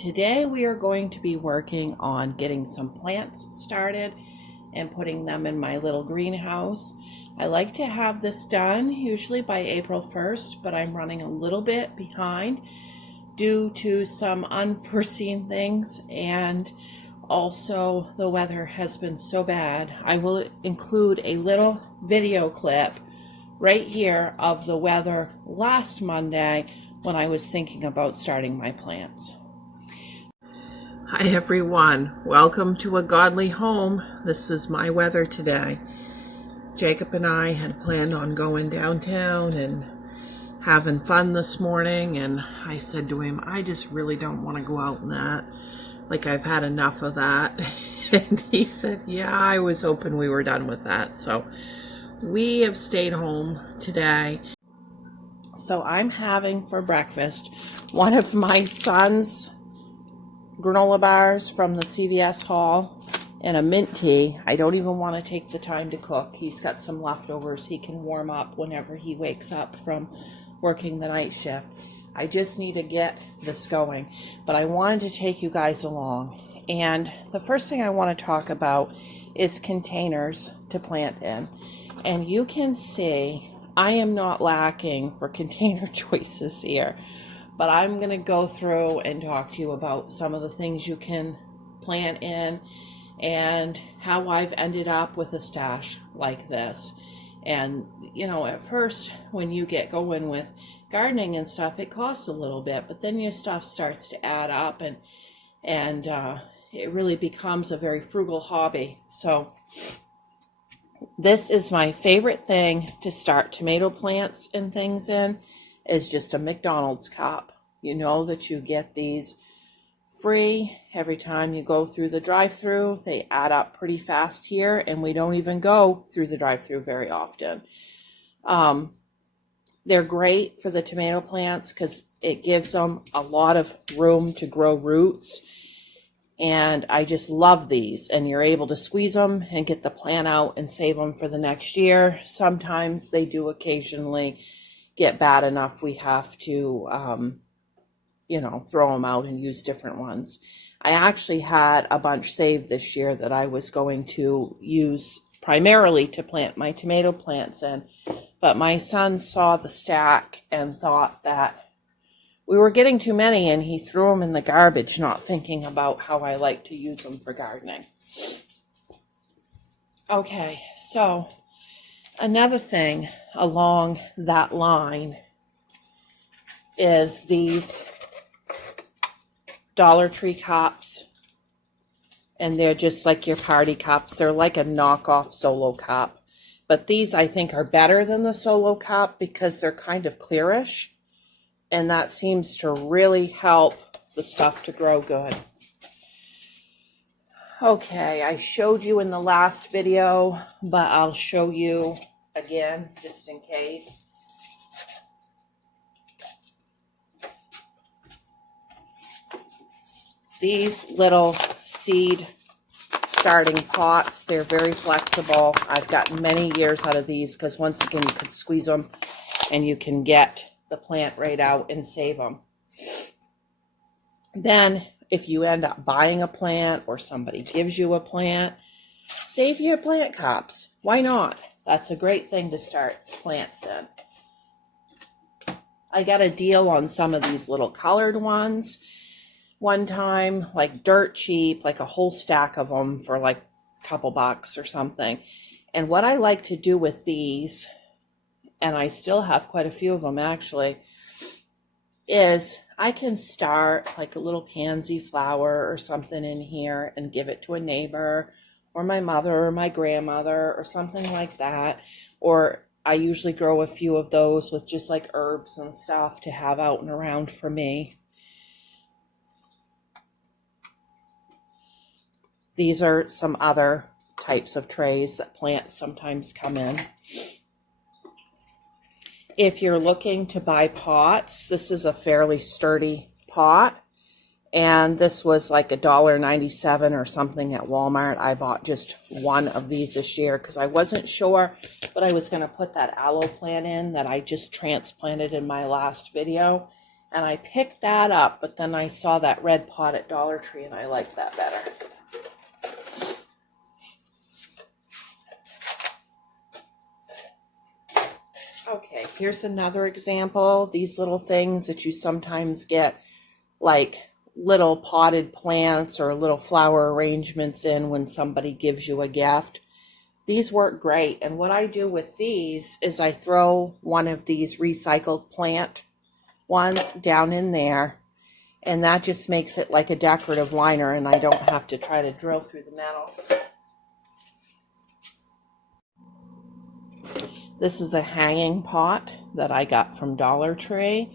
Today we are going to be working on getting some plants started and putting them in my little greenhouse. I like to have this done usually by April 1st, but I'm running a little bit behind due to some unforeseen things, and also the weather has been so bad. I will include a little video clip right here of the weather last Monday when I was thinking about starting my plants. Hi everyone, welcome to A Godly Home. This is my weather today. Jacob and I had planned on going downtown and having fun this morning, and I said to him, I just really don't want to go out in that. Like, I've had enough of that. And he said, yeah, I was hoping we were done with that. So we have stayed home today. So I'm having for breakfast one of my son's granola bars from the CVS haul and a mint tea. I don't even want to take the time to cook. He's got some leftovers he can warm up whenever he wakes up from working the night shift. I just need to get this going, but I wanted to take you guys along. And the first thing I want to talk about is containers to plant in. And you can see I am not lacking for container choices here. But I'm going to go through and talk to you about some of the things you can plant in and how I've ended up with a stash like this. And, you know, at first when you get going with gardening and stuff, it costs a little bit, but then your stuff starts to add up and it really becomes a very frugal hobby. So this is my favorite thing to start tomato plants and things in. Is just a McDonald's cup. You know that you get these free every time you go through the drive-through. They add up pretty fast here, and we don't even go through the drive-through very often. They're great for the tomato plants because it gives them a lot of room to grow roots, and I just love these. And you're able to squeeze them and get the plant out and save them for the next year. Sometimes they do occasionally get bad enough we have to throw them out and use different ones. I actually had a bunch saved this year that I was going to use primarily to plant my tomato plants in, but my son saw the stack and thought that we were getting too many, and he threw them in the garbage, not thinking about how I like to use them for gardening. Okay, so another thing along that line is these Dollar Tree cups, and they're just like your party cups. They're like a knockoff Solo cup, but these I think are better than the Solo cup because they're kind of clearish, and that seems to really help the stuff to grow good. Okay, I showed you in the last video, but I'll show you again just in case. These little seed starting pots, they're very flexible. I've gotten many years out of these because once again you can squeeze them and you can get the plant right out and save them. Then if you end up buying a plant or somebody gives you a plant, save your plant cups. Why not? That's a great thing to start plants in. I got a deal on some of these little colored ones one time, like dirt cheap, like a whole stack of them for like a couple bucks or something. And what I like to do with these, and I still have quite a few of them actually, is I can start like a little pansy flower or something in here and give it to a neighbor or my mother or my grandmother or something like that. Or I usually grow a few of those with just like herbs and stuff to have out and around for me. These are some other types of trays that plants sometimes come in. If you're looking to buy pots, this is a fairly sturdy pot. And this was like $1.97 or something at Walmart. I bought just one of these this year because I wasn't sure, but I was going to put that aloe plant in that I just transplanted in my last video. And I picked that up, but then I saw that red pot at Dollar Tree and I liked that better. Okay, here's another example. These little things that you sometimes get, like little potted plants or little flower arrangements in when somebody gives you a gift. These work great. And what I do with these is I throw one of these recycled plant ones down in there, and that just makes it like a decorative liner, and I don't have to try to drill through the metal. This is a hanging pot that I got from Dollar Tree,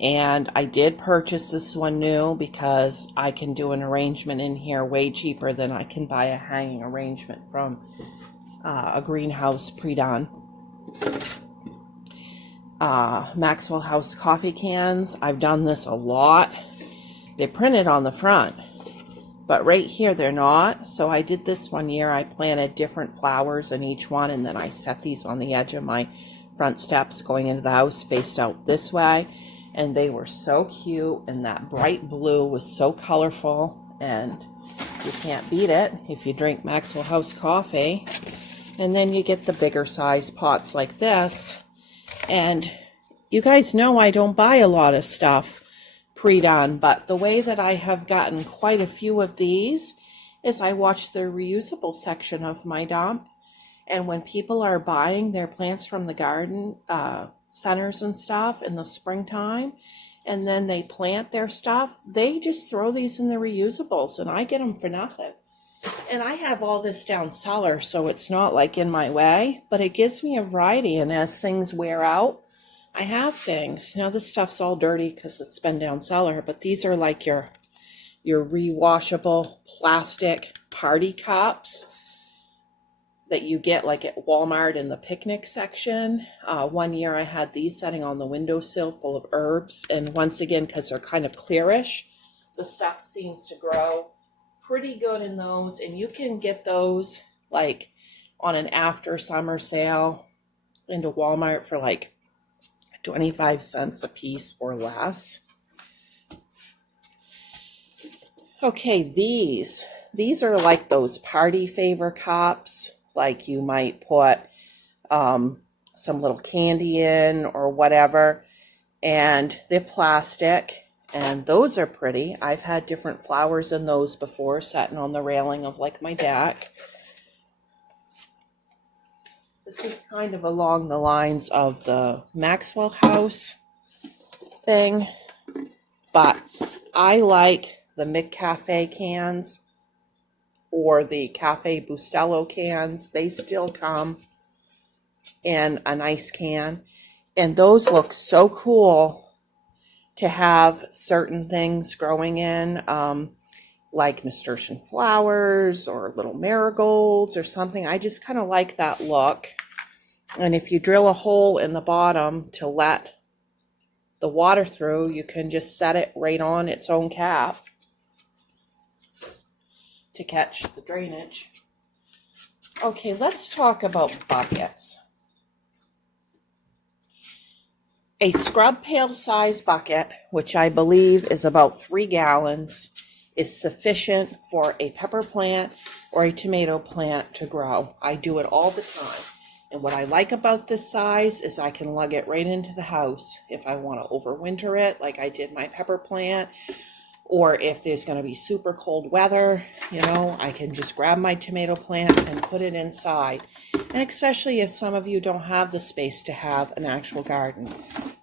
and I did purchase this one new because I can do an arrangement in here way cheaper than I can buy a hanging arrangement from a greenhouse pre-done. Maxwell House coffee cans. I've done this a lot. They're printed on the front, but right here they're not. So I did this one year. I planted different flowers in each one, and then I set these on the edge of my front steps going into the house, faced out this way, and they were so cute, and that bright blue was so colorful, and you can't beat it if you drink Maxwell House coffee. And then you get the bigger size pots like this, and you guys know I don't buy a lot of stuff pre-done, but the way that I have gotten quite a few of these is I watch the reusable section of my dump, and when people are buying their plants from the garden centers and stuff in the springtime, and then they plant their stuff, they just throw these in the reusables, and I get them for nothing. And I have all this down cellar, so it's not like in my way, but it gives me a variety, and as things wear out, I have things. Now this stuff's all dirty because it's been down cellar, but these are like your rewashable plastic party cups that you get like at Walmart in the picnic section. One year I had these setting on the windowsill full of herbs, and once again, because they're kind of clearish, the stuff seems to grow pretty good in those, and you can get those like on an after summer sale into Walmart for like 25 cents a piece or less. Okay, these are like those party favor cups, like you might put some little candy in or whatever, and they're plastic, and those are pretty. I've had different flowers in those before, sitting on the railing of like my deck. This is kind of along the lines of the Maxwell House thing, but I like the McCafe cans or the Cafe Bustelo cans. They still come in a nice can, and those look so cool to have certain things growing in, like nasturtium flowers or little marigolds or something. I just kind of like that look. And if you drill a hole in the bottom to let the water through, you can just set it right on its own cap to catch the drainage. Okay, let's talk about buckets. A scrub pail size bucket, which I believe is about 3 gallons, is sufficient for a pepper plant or a tomato plant to grow. I do it all the time. And what I like about this size is I can lug it right into the house if I want to overwinter it, like I did my pepper plant, or if there's going to be super cold weather, I can just grab my tomato plant and put it inside. And especially if some of you don't have the space to have an actual garden.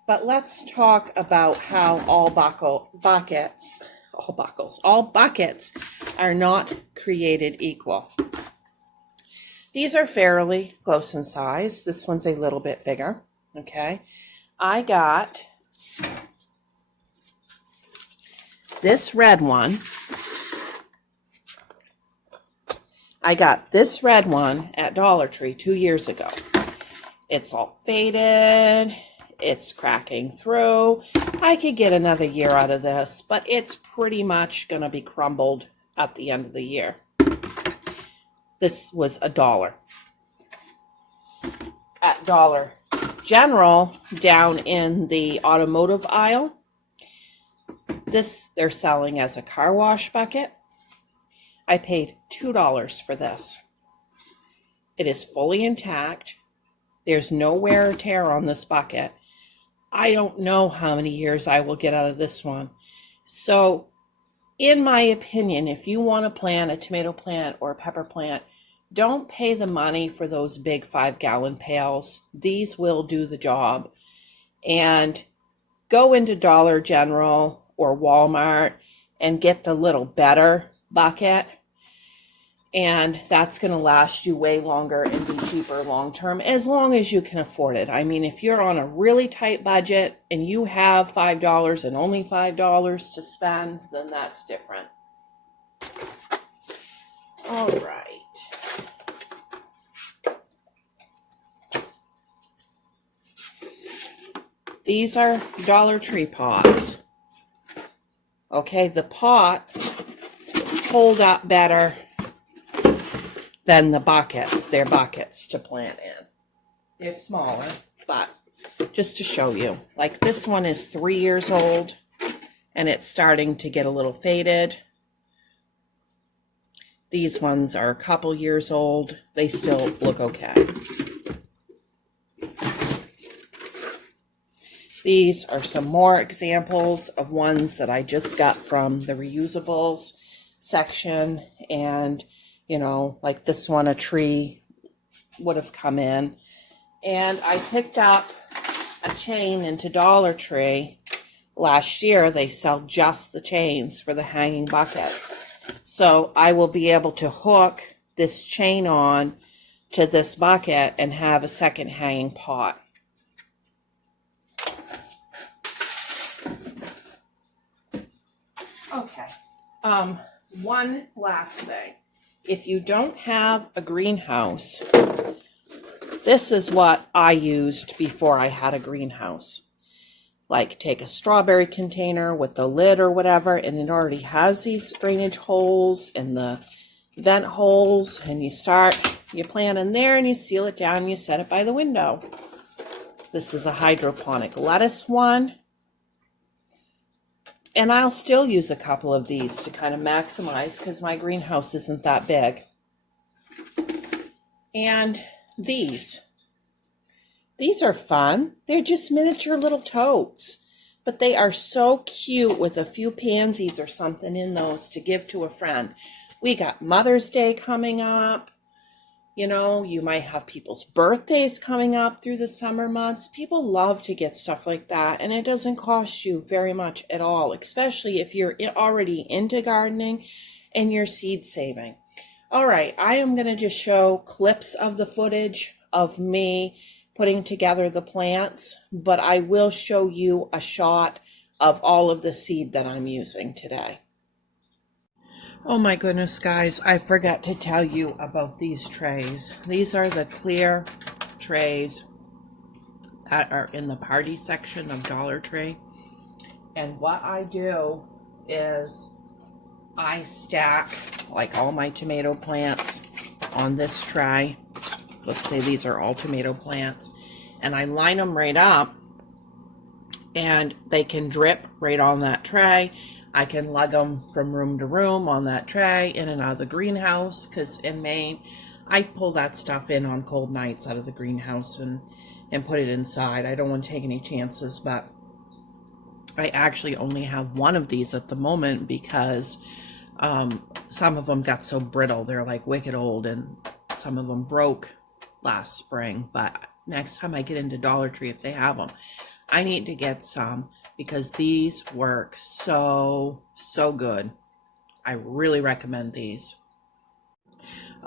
But let's talk about how all buckets are not created equal. These are fairly close in size. This one's a little bit bigger, okay? I got this red one. At Dollar Tree 2 years ago. It's all faded. It's cracking through. I could get another year out of this, but it's pretty much going to be crumbled at the end of the year. This was $1 at Dollar General down in the automotive aisle. This they're selling as a car wash bucket. I paid $2 for this. It is fully intact. There's no wear or tear on this bucket. I don't know how many years I will get out of this one. So, in my opinion, if you want to plant a tomato plant or a pepper plant, don't pay the money for those big 5-gallon pails. These will do the job. And go into Dollar General or Walmart and get the little better bucket. And that's going to last you way longer and be cheaper long term, as long as you can afford it. I mean, if you're on a really tight budget and you have $5 and only $5 to spend, then that's different. All right. These are Dollar Tree pots. Okay, the pots hold up better than the buckets. They're buckets to plant in. They're smaller, but just to show you. Like this one is 3 years old and it's starting to get a little faded. These ones are a couple years old. They still look okay. These are some more examples of ones that I just got from the reusables section. And, you know, like this one, a tree would have come in. And I picked up a chain into Dollar Tree. Last year, they sell just the chains for the hanging buckets. So I will be able to hook this chain on to this bucket and have a second hanging pot. Okay, one last thing. If you don't have a greenhouse, this is what I used before I had a greenhouse. Like take a strawberry container with the lid or whatever, and it already has these drainage holes and the vent holes, and you plant in there and you seal it down and you set it by the window. This is a hydroponic lettuce one. And I'll still use a couple of these to kind of maximize because my greenhouse isn't that big. And these are fun. They're just miniature little totes, but they are so cute with a few pansies or something in those to give to a friend. We got Mother's Day coming up. You know, you might have people's birthdays coming up through the summer months. People love to get stuff like that, and it doesn't cost you very much at all, especially if you're already into gardening and you're seed saving. All right, I am going to just show clips of the footage of me putting together the plants, but I will show you a shot of all of the seed that I'm using today. Oh my goodness, guys, I forgot to tell you about these trays. These are the clear trays that are in the party section of Dollar Tree. And what I do is I stack like all my tomato plants on this tray. Let's say these are all tomato plants. And I line them right up and they can drip right on that tray. I can lug them from room to room on that tray, in and out of the greenhouse, because in Maine, I pull that stuff in on cold nights out of the greenhouse and put it inside. I don't want to take any chances, but I actually only have one of these at the moment because some of them got so brittle. They're like wicked old, and some of them broke last spring. But next time I get into Dollar Tree, if they have them, I need to get some, because these work so good. I really recommend these.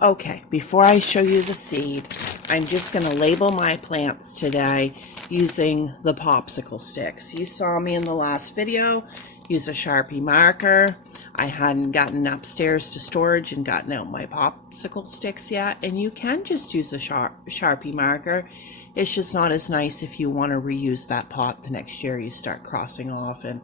Okay, before I show you the seed, I'm just going to label my plants today using the popsicle sticks. You saw me in the last video use a Sharpie marker. I hadn't gotten upstairs to storage and gotten out my popsicle sticks yet, and you can just use a Sharpie marker. It's just not as nice if you want to reuse that pot the next year. You start crossing off and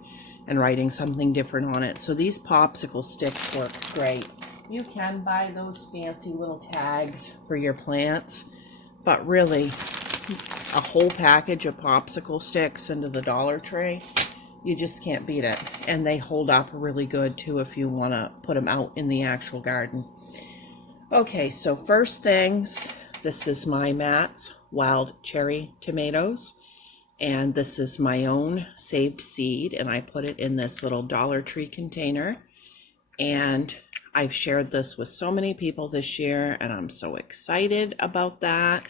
writing something different on it. So these popsicle sticks work great. You can buy those fancy little tags for your plants, but really a whole package of popsicle sticks into the Dollar Tree You just can't beat it. And they hold up really good too if you want to put them out in the actual garden. Okay, so first things, this is my Matt's wild cherry tomatoes. And this is my own saved seed, and I put it in this little Dollar Tree container. And I've shared this with so many people this year, and I'm so excited about that.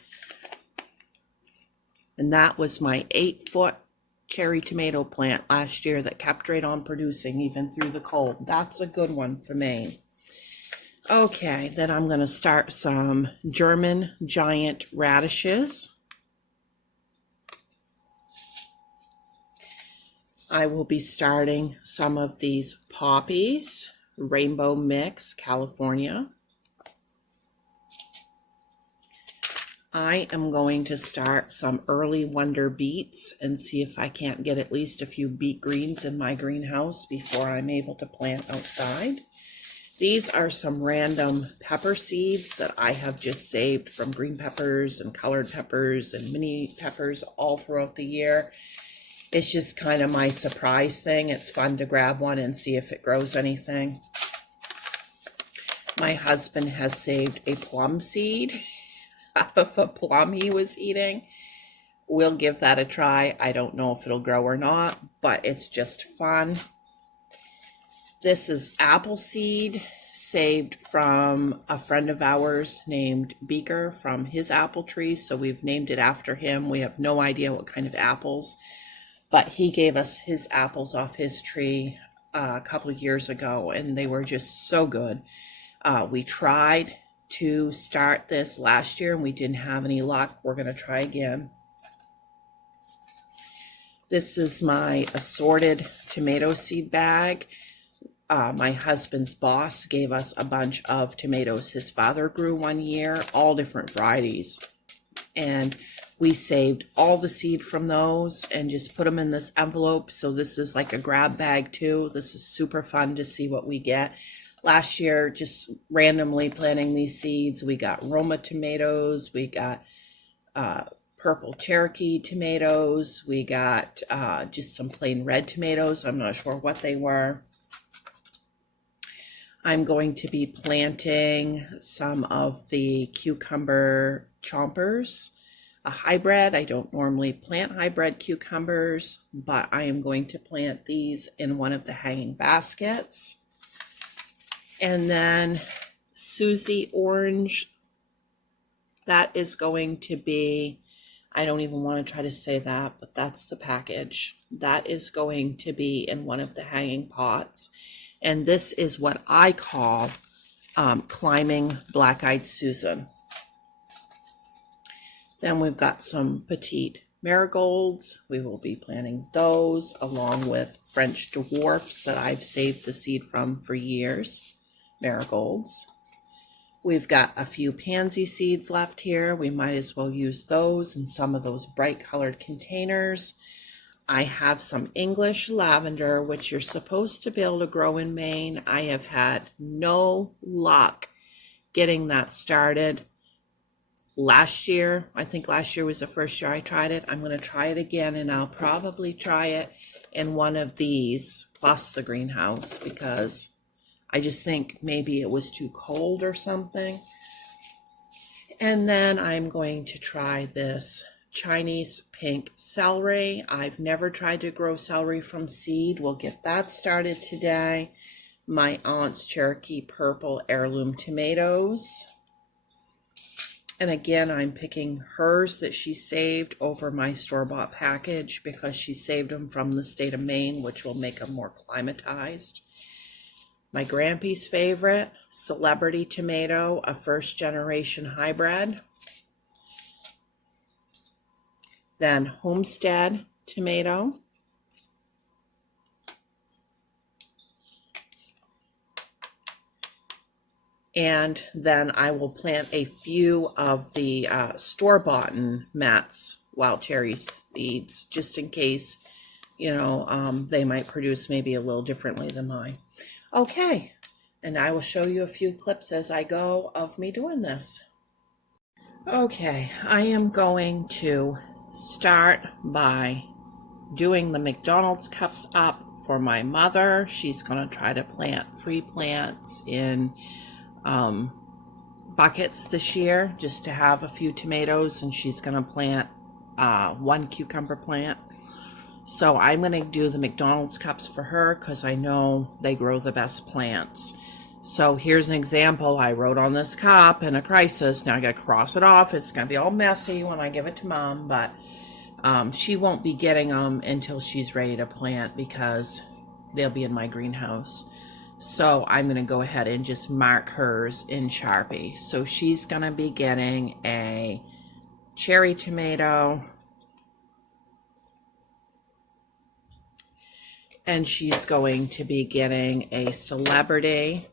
And that was my 8-foot cherry tomato plant last year that kept right on producing even through the cold. That's a good one for me. Okay, then I'm going to start some German giant radishes. I will be starting some of these poppies, Rainbow Mix, California. I am going to start some early wonder beets and see if I can't get at least a few beet greens in my greenhouse before I'm able to plant outside. These are some random pepper seeds that I have just saved from green peppers and colored peppers and mini peppers all throughout the year. It's just kind of my surprise thing. It's fun to grab one and see if it grows anything. My husband has saved a plum seed out of a plum he was eating. We'll give that a try. I don't know if it'll grow or not, but it's just fun. This is apple seed saved from a friend of ours named Beaker from his apple trees. So we've named it after him. We have no idea what kind of apples, but he gave us his apples off his tree a couple of years ago, and they were just so good. We tried to start this last year and we didn't have any luck. We're going to try again. This is my assorted tomato seed bag. My husband's boss gave us a bunch of tomatoes his father grew one year, all different varieties. And we saved all the seed from those and just put them in this envelope. So this is like a grab bag too. This is super fun to see what we get. Last year, just randomly planting these seeds, we got Roma tomatoes, we got purple Cherokee tomatoes, we got just some plain red tomatoes. I'm not sure what they were. I'm going to be planting some of the cucumber chompers, a hybrid. I don't normally plant hybrid cucumbers, but I am going to plant these in one of the hanging baskets. And then Susie orange, that is going to be, I don't even want to try to say that, but that's the package. That is going to be in one of the hanging pots. And this is what I call climbing black-eyed Susan. Then we've got some petite marigolds. We will be planting those along with French dwarfs that I've saved the seed from for years. Marigolds. We've got a few pansy seeds left here. We might as well use those in some of those bright colored containers. I have some English lavender, which you're supposed to be able to grow in Maine. I have had no luck getting that started. Last year, I think last year was the first year I tried it. I'm going to try it again, and I'll probably try it in one of these plus the greenhouse because I just think maybe it was too cold or something. And then I'm going to try this Chinese pink celery. I've never tried to grow celery from seed. We'll get that started today. My aunt's Cherokee purple heirloom tomatoes. And again, I'm picking hers that she saved over my store-bought package because she saved them from the state of Maine, which will make them more climatized. My Grampy's favorite, Celebrity tomato, a first-generation hybrid. Then Homestead tomato. And then I will plant a few of the store-bought Matt's wild cherry seeds, just in case, you know, they might produce maybe a little differently than mine. Okay, and I will show you a few clips as I go of me doing this. Okay, I am going to start by doing the McDonald's Cups up for my mother. She's going to try to plant 3 plants in buckets this year just to have a few tomatoes, and she's going to plant 1 cucumber plant. So I'm going to do the McDonald's Cups for her because I know they grow the best plants. So here's an example. I wrote on this cup in a crisis. Now I got to cross it off. It's going to be all messy when I give it to Mom, but she won't be getting them until she's ready to plant because they'll be in my greenhouse. So I'm going to go ahead and just mark hers in Sharpie. So she's going to be getting a cherry tomato, and she's going to be getting a Celery,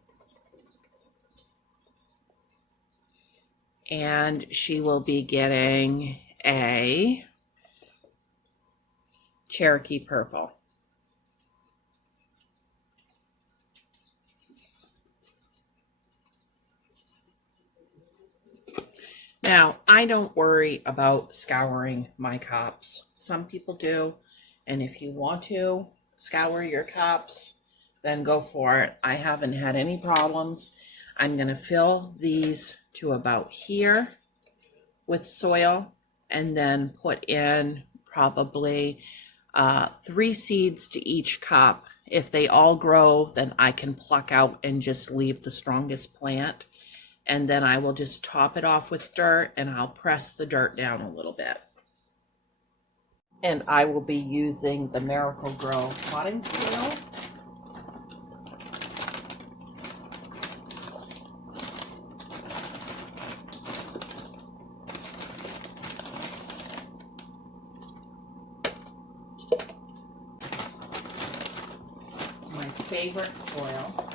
and she will be getting a Cherokee Purple. Now, I don't worry about scouring my cups. Some people do, and if you want to scour your cups, then go for it. I haven't had any problems. I'm going to fill these to about here with soil and then put in probably 3 seeds to each cup. If they all grow, then I can pluck out and just leave the strongest plant. And then I will just top it off with dirt, and I'll press the dirt down a little bit. And I will be using the Miracle-Gro potting soil. It's my favorite soil.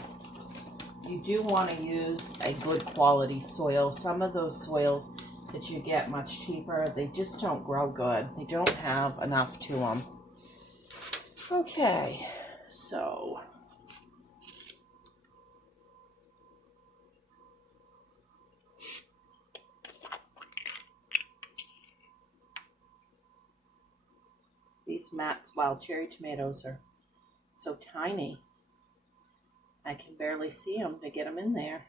You do want to use a good quality soil. Some of those soils that you get much cheaper, they just don't grow good. They don't have enough to them. Okay, so these Matt's wild cherry tomatoes are so tiny. I can barely see them to get them in there.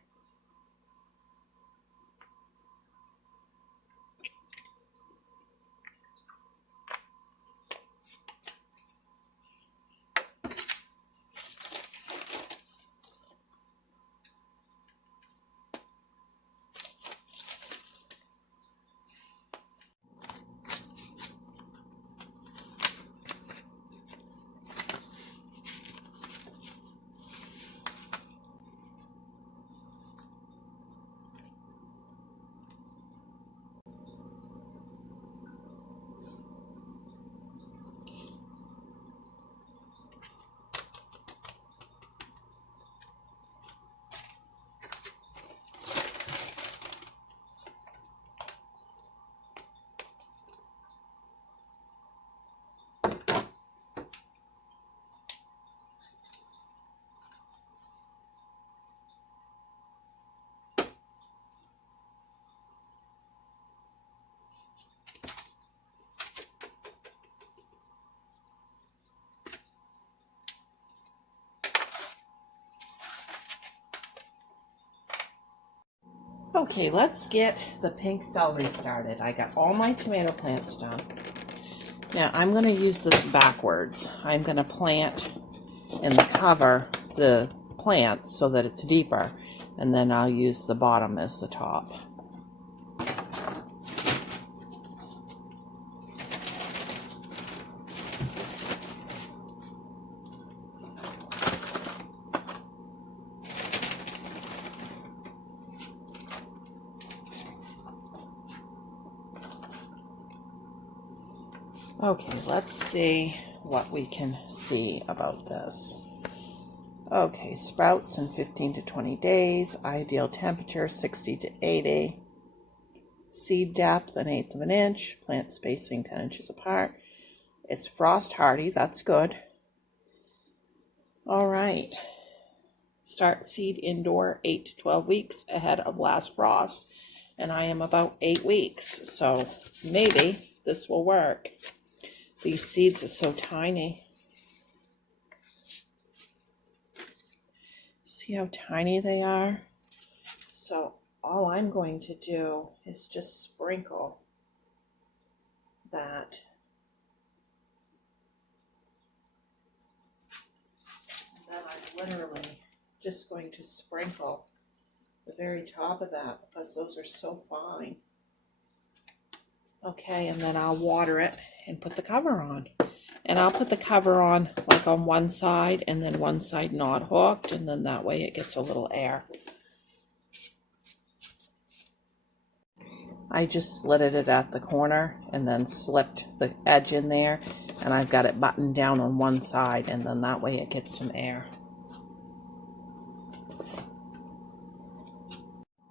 Okay, let's get the pink celery started. I got all my tomato plants done. Now I'm going to use this backwards. I'm going to plant in the cover the plants so that it's deeper, and then I'll use the bottom as the top. Okay, let's see what we can see about this. Okay, sprouts in 15 to 20 days. Ideal temperature 60 to 80. Seed depth 1/8 of an inch. Plant spacing 10 inches apart. It's frost hardy, that's good. All right. Start seed indoor 8 to 12 weeks ahead of last frost. And I am about 8 weeks, so maybe this will work. These seeds are so tiny. See how tiny they are? So all I'm going to do is just sprinkle that. And then I'm literally just going to sprinkle the very top of that because those are so fine. Okay, and then I'll water it and put the cover on. And I'll put the cover on like on one side and then one side not hooked, and then that way it gets a little air. I just slitted it at the corner and then slipped the edge in there, and I've got it buttoned down on one side, and then that way it gets some air.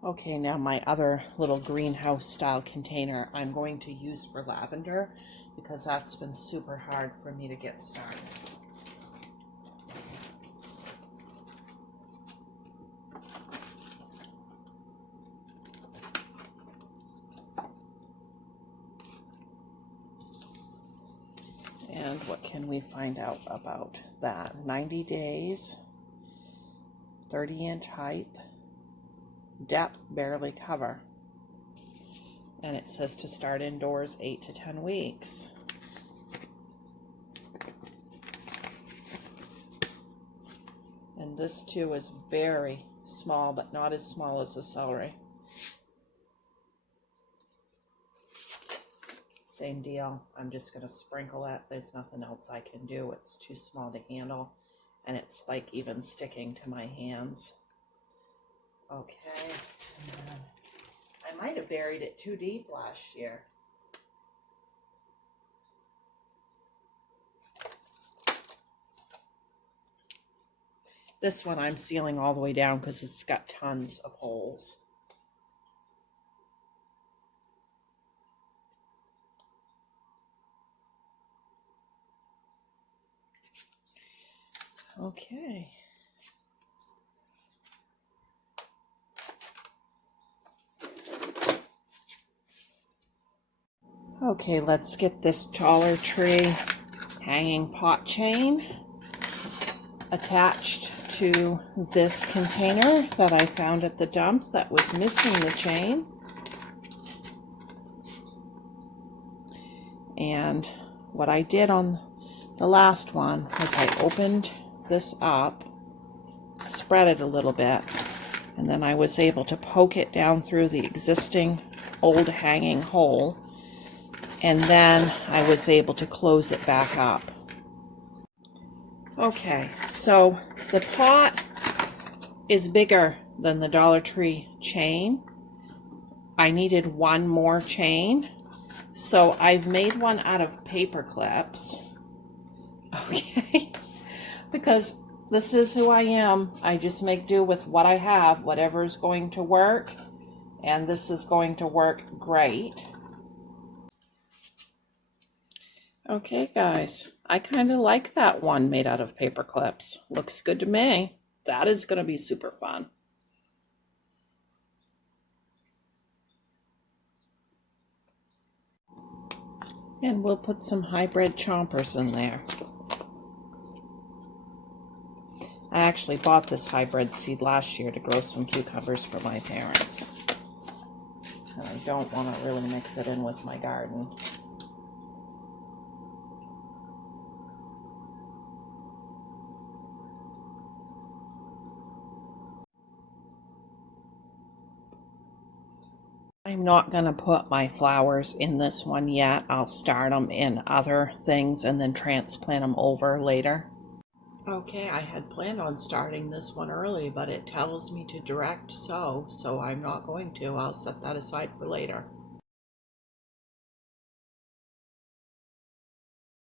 Okay, now my other little greenhouse style container I'm going to use for lavender because that's been super hard for me to get started. And what can we find out about that? 90 days, 30-inch height, depth barely cover. And it says to start indoors 8 to 10 weeks. And this too is very small, but not as small as the celery. Same deal. I'm just going to sprinkle it. There's nothing else I can do. It's too small to handle. And it's like even sticking to my hands. Okay. I might have buried it too deep last year. This one I'm sealing all the way down because it's got tons of holes. Okay. Okay, let's get this Dollar Tree hanging pot chain attached to this container that I found at the dump that was missing the chain. And what I did on the last one was I opened this up, spread it a little bit, and then I was able to poke it down through the existing old hanging hole, and then I was able to close it back up. Okay, so the pot is bigger than the Dollar Tree chain. I needed one more chain, so I've made one out of paper clips. Okay, because this is who I am. I just make do with what I have, whatever is going to work, and this is going to work great. Okay, guys, I kind of like that one made out of paper clips. Looks good to me. That is going to be super fun. And we'll put some hybrid chompers in there. I actually bought this hybrid seed last year to grow some cucumbers for my parents. And I don't want to really mix it in with my garden. I'm not going to put my flowers in this one yet. I'll start them in other things and then transplant them over later. Okay, I had planned on starting this one early, but it tells me to direct sow, so I'm not going to. I'll set that aside for later.